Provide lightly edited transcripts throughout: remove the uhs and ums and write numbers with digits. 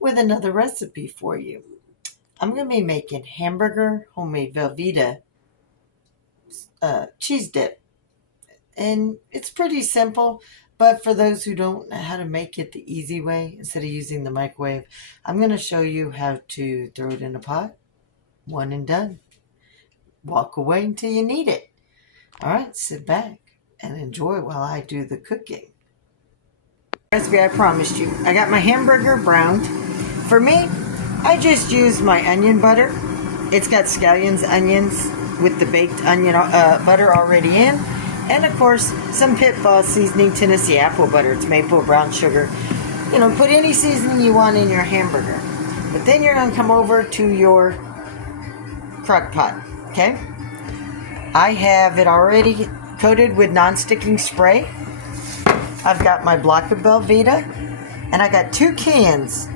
with another recipe for you. I'm going to be making hamburger homemade Velveeta cheese dip. And it's pretty simple, but for those who don't know how to make it the easy way, instead of using the microwave, I'm going to show you how to throw it in a pot. One and done. Walk away until you need it. All right, sit back and enjoy while I do the cooking. Recipe I promised you. I got my hamburger browned. For me, I just used my onion butter. It's got scallions onions with the baked onion butter already in. And of course, some Pit Boss seasoning, Tennessee apple butter. It's maple brown sugar. You know, put any seasoning you want in your hamburger. But then you're going to come over to your crock pot, okay? I have it already coated with non-sticking spray. I've got my block of Velveeta, and I got 2 cans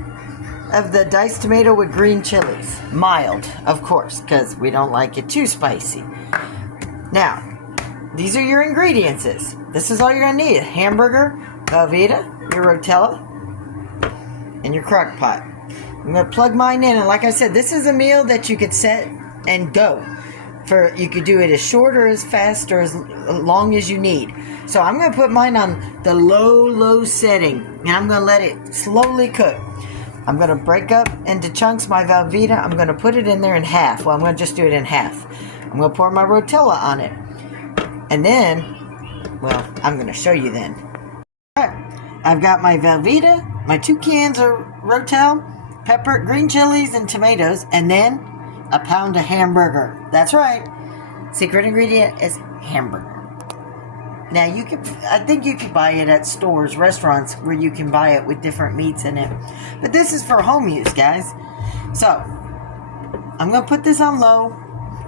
of the diced tomato with green chilies. Mild, of course, because we don't like it too spicy. Now, these are your ingredients. This is all you're going to need. Hamburger, Velveeta, your Rotel, and your crock pot. I'm going to plug mine in, and like I said, this is a meal that you could set and go. You could do it as short or as fast or as long as you need. So I'm going to put mine on the low setting, and I'm going to let it slowly cook. I'm going to break up into chunks my Velveeta. I'm going to put it in there in half. Well, I'm going to just do it in half. I'm going to pour my Rotella on it. And then, well, I'm going to show you then. All right. I've got my Velveeta, my 2 cans of Rotel, pepper, green chilies, and tomatoes, and then a pound of hamburger. That's right. Secret ingredient is hamburger. Now, I think you could buy it at stores, restaurants, where you can buy it with different meats in it. But this is for home use, guys. So, I'm going to put this on low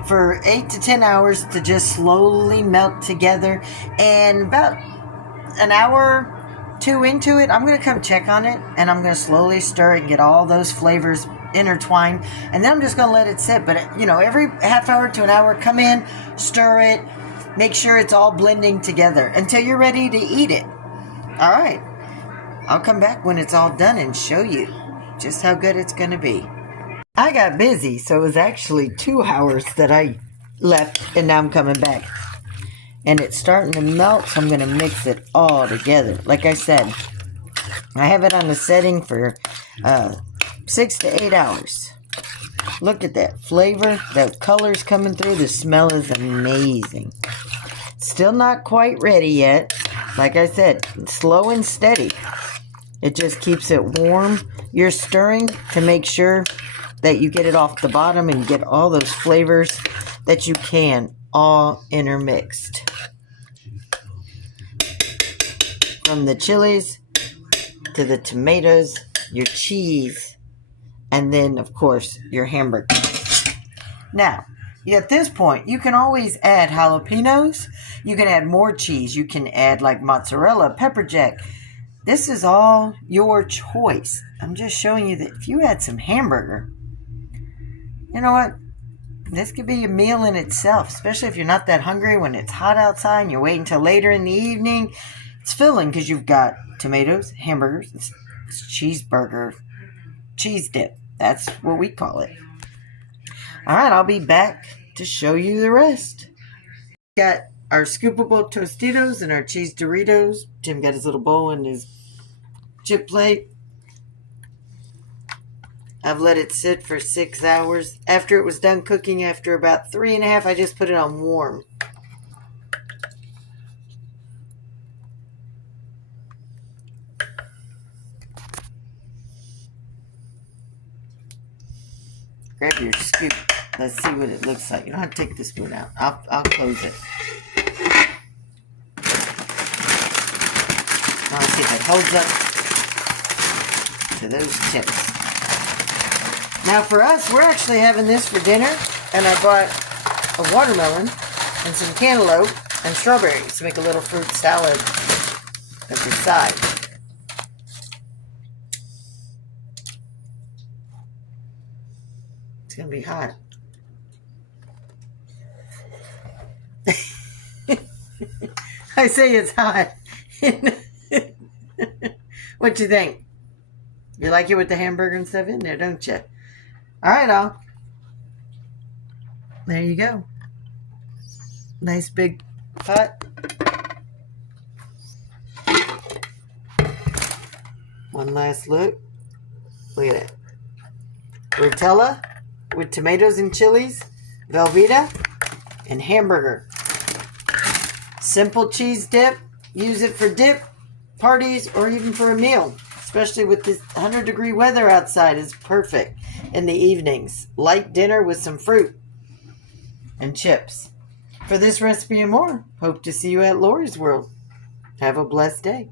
for 8 to 10 hours to just slowly melt together. And about an hour, 2 into it, I'm going to come check on it. And I'm going to slowly stir it and get all those flavors intertwined. And then I'm just going to let it sit. But, you know, every half hour to an hour, come in, stir it. Make sure it's all blending together until you're ready to eat it. All right. I'll come back when it's all done and show you just how good it's going to be. I got busy, so it was actually 2 hours that I left, and now I'm coming back. And it's starting to melt, so I'm going to mix it all together. Like I said, I have it on the setting for 6 to 8 hours. Look at that flavor, the colors coming through, the smell is amazing. Still not quite ready yet. Like I said, slow and steady. It just keeps it warm. You're stirring to make sure that you get it off the bottom and get all those flavors that you can, all intermixed. From the chilies to the tomatoes, your cheese, and then, of course, your hamburger. Now, at this point, you can always add jalapenos. You can add more cheese. You can add like mozzarella, pepper jack. This is all your choice. I'm just showing you that if you add some hamburger, you know what? This could be a meal in itself, especially if you're not that hungry when it's hot outside and you're waiting until later in the evening. It's filling because you've got tomatoes, hamburgers, it's cheeseburger, cheese dip. That's what we call it. All right, I'll be back to show you the rest. Got our scoopable Tostitos and our cheese Doritos. Jim got his little bowl and his chip plate. I've let it sit for 6 hours. After it was done cooking, after about 3.5, I just put it on warm. Grab your scoop. Let's see what it looks like. You don't have to take the spoon out. I'll close it. Now let's see if it holds up to those tips. Now for us, we're actually having this for dinner, and I bought a watermelon and some cantaloupe and strawberries to make a little fruit salad at the side. It's going to be hot. I say it's hot. What you think? You like it with the hamburger and stuff in there, don't you? All right, all. There you go. Nice big pot. One last look. Look at it. Rotella with tomatoes and chilies, Velveeta, and hamburger. Simple cheese dip. Use it for dip, parties, or even for a meal. Especially with this 100-degree weather outside, is perfect in the evenings. Light dinner with some fruit and chips. For this recipe and more, hope to see you at Lori's World. Have a blessed day.